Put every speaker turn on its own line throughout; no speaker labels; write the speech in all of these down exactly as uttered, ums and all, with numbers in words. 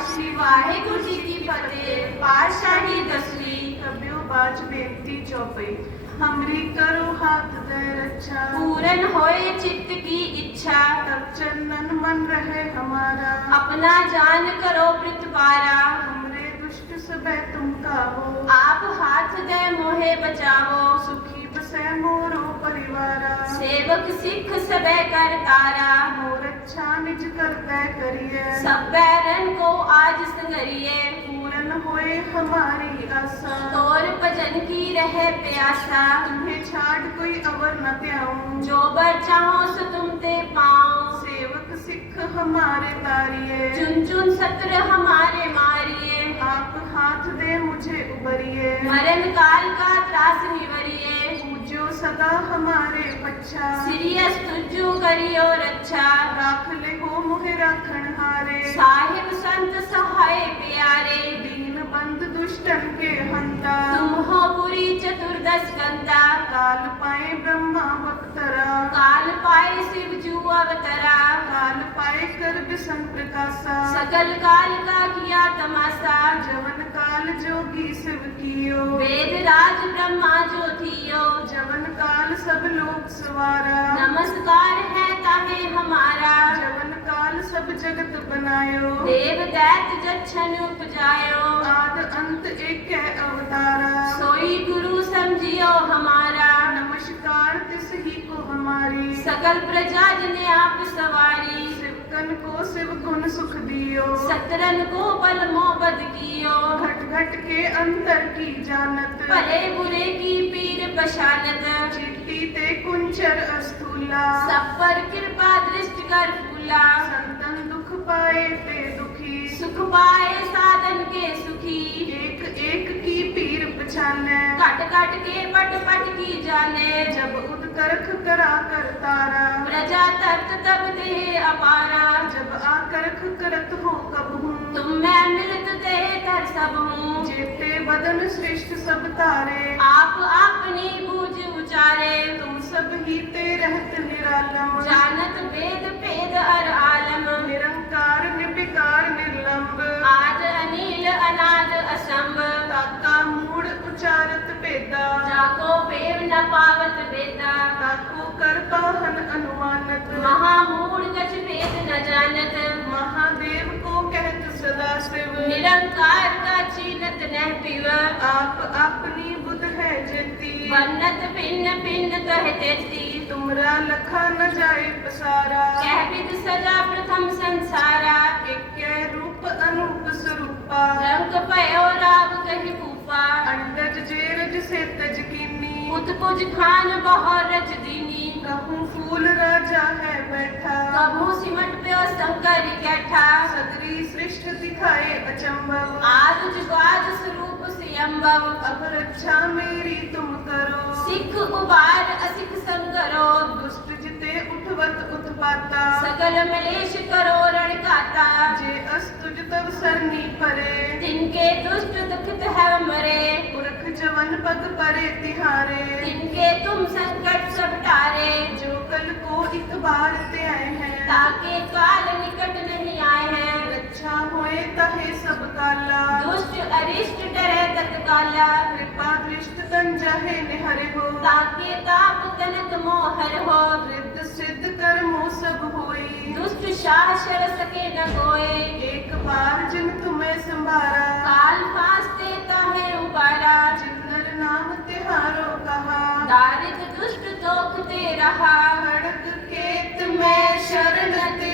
श्री वाहिगुरु जी की फतेह। पातशाही दसवीं।
कबियो बाज बेनती चौपई। हमरी करो हाथ दे रक्षा,
पूरन होए चित्त की इच्छा।
तब चंदन मन रहे हमारा,
अपना जान करो प्रतिपारा।
हमरे दुष्ट सबे तुम काहो,
आप हाथ दे मोहे बचावो।
सुखी बसे मोरो परिवारा,
सेवक सिख सबे कर तारा।
मोर अच्छा निज करते करिए,
सब बैरन को आज संगरिए।
पूरन होए हमारी आशा,
तोर भजन की रहे प्यासा।
तुम्हें छाड़ कोई अवर न त्याऊं,
जो बर चाहो सो तुम ते पाओ।
सेवक सिख हमारे तारिए,
चुन चुन सत्र हमारे मारिए।
आप हाथ दे मुझे उबरिए,
मरण काल का त्रास निवरिए।
पूज्यो सदा हमारे पच्छा,
सिरियस तुझु करियो रक्षा।
राख ले हो मोहे राखण हारे,
साहिब संत सहाय प्यारे।
दीन बंद दुष्टन के हंता,
तुम हो पुरी चतुर्दश गंता।
काल पाए ब्रह्मा बख्तरा,
काल पाए शिव जू अवतरा।
काल पाए कर बिसन प्रकाशा,
सकल काल का किया तमाशा।
जवन काल जोगी शिव कियो,
वेद राज ब्रह्मा जो थियो।
जवन काल सब लोक सवारा,
नमस्कार है ताहे हमारा।
जवन काल सब जगत बनायो,
देव दैत जच्छन उपजायो।
आद अंत एक अवतारा,
सोई गुरु समझियो हमारा।
नमस्कार तिस ही को हमारी,
सकल प्रजा जिने आप सवारी।
शिवकन को शिव गुण सुख दियो,
सतरन को बल मोबद कियो।
घट घट के अंतर की जानत,
भले बुरे की पीर पशानत।
चिट्टी ते कुंचर अस्थूला,
सब पर कृपा दृष्टि कर फूला।
संतन दुख पाए ते दुखी,
सुख पाए साधन के सुखी।
एक एक की पीर पछाने,
कट कट के पट पट की जाने।
जब उदकरख करा कर तारा,
प्रजा तप्त तब देह अपारा।
जब आकरख करत हो कब हूँ,
तुम मैं मिलत देह धर सब हूँ।
जेते बदन श्रेष्ठ सब तारे,
आप अपनी बूझ उचारे।
तुम सब ही ते रहत निरालम,
जानत वेद भेद अर आलम।
निरंकार निर्विकार निर्लंब,
आज अनिल अनाद असंभ।
ताका मूड उचारत पेदा,
जाको वेव न पावत वेदा।
ताको कर पाहन अनुमानत,
महामूढ़ कछ वेद न जानत।
महादेव को कहत सदा शिव,
निरंकार का चीनत नह पिव।
आप अपनी बुध है जेती,
बन्नत भिन्न भिन्न कह तेती।
तुमरा लखा न जाए पसारा,
कह विद सजा प्रथम संसारा।
एक रूप अनूप स्वरूपा,
रंग पयो राव कहि भूपा।
अंडज जेरज से तज कीनी,
उत्पुज खान बहोर रच दीनी।
कहूँ फूल राजा है बैठा,
कभू सिमट प्यो शंकर कैठा।
सदरी सृष्ट दिखाए अचंभव,
आज जुगाज स्वरूप सियंभव।
अब रक्षा मेरी तुम करो,
सिख उबार असिख संगरो।
दुष्ट जिते उठवत उत्पाता,
सकल मलेश करो रण काता।
जे अस्तुज तब सरनी परे,
तिनके दुष्ट दुखित है मरे।
पुरख जवन पग परे तिहारे,
तिनके तुम संकट सब टारे।
जो कल को एक बार ते आए हैं,
ताके काल निकट नहीं आए हैं।
रक्षा होए तहे सब काला,
दुष्ट अरिष्ट डरे तत्काला।
कृपा दृष्ट तन जाहे निहरे हो,
ताके ताप तनक मोहर हो।
रिद्ध सिद्ध कर्मो सब होई,
दुष्ट शाह शर सके न कोय।
एक बार जिन तुम्हें संभारा,
काल फांसते ताहे उबारा।
जिन्नर नाम तिहारो कहा,
दारिद दुष्ट दोखते रहा।
खड़ग केत में शरण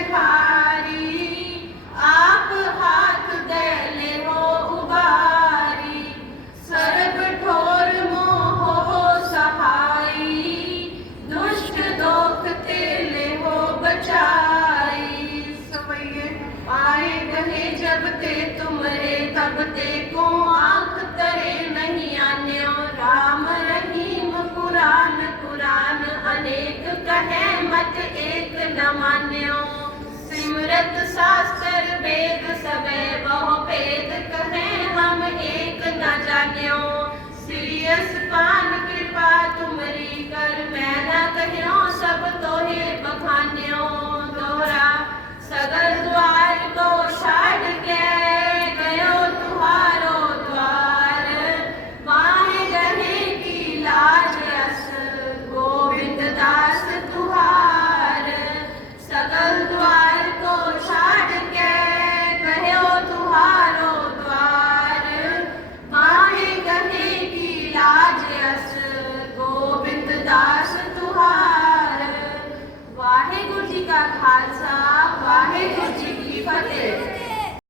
तिहारी,
आप हाथ दे ले हो उबारी। सर्ब ठोर मोह सहाई। दुष्ट दोखते ले हो बचाई।
सवैये आए गहे जब ते तुमरे,
तब ते को आंख तरे नहीं आन्यो। राम रहीम कुरान कुरान अनेक कहे मत एक न मान्यो। सिमरत शास्त्र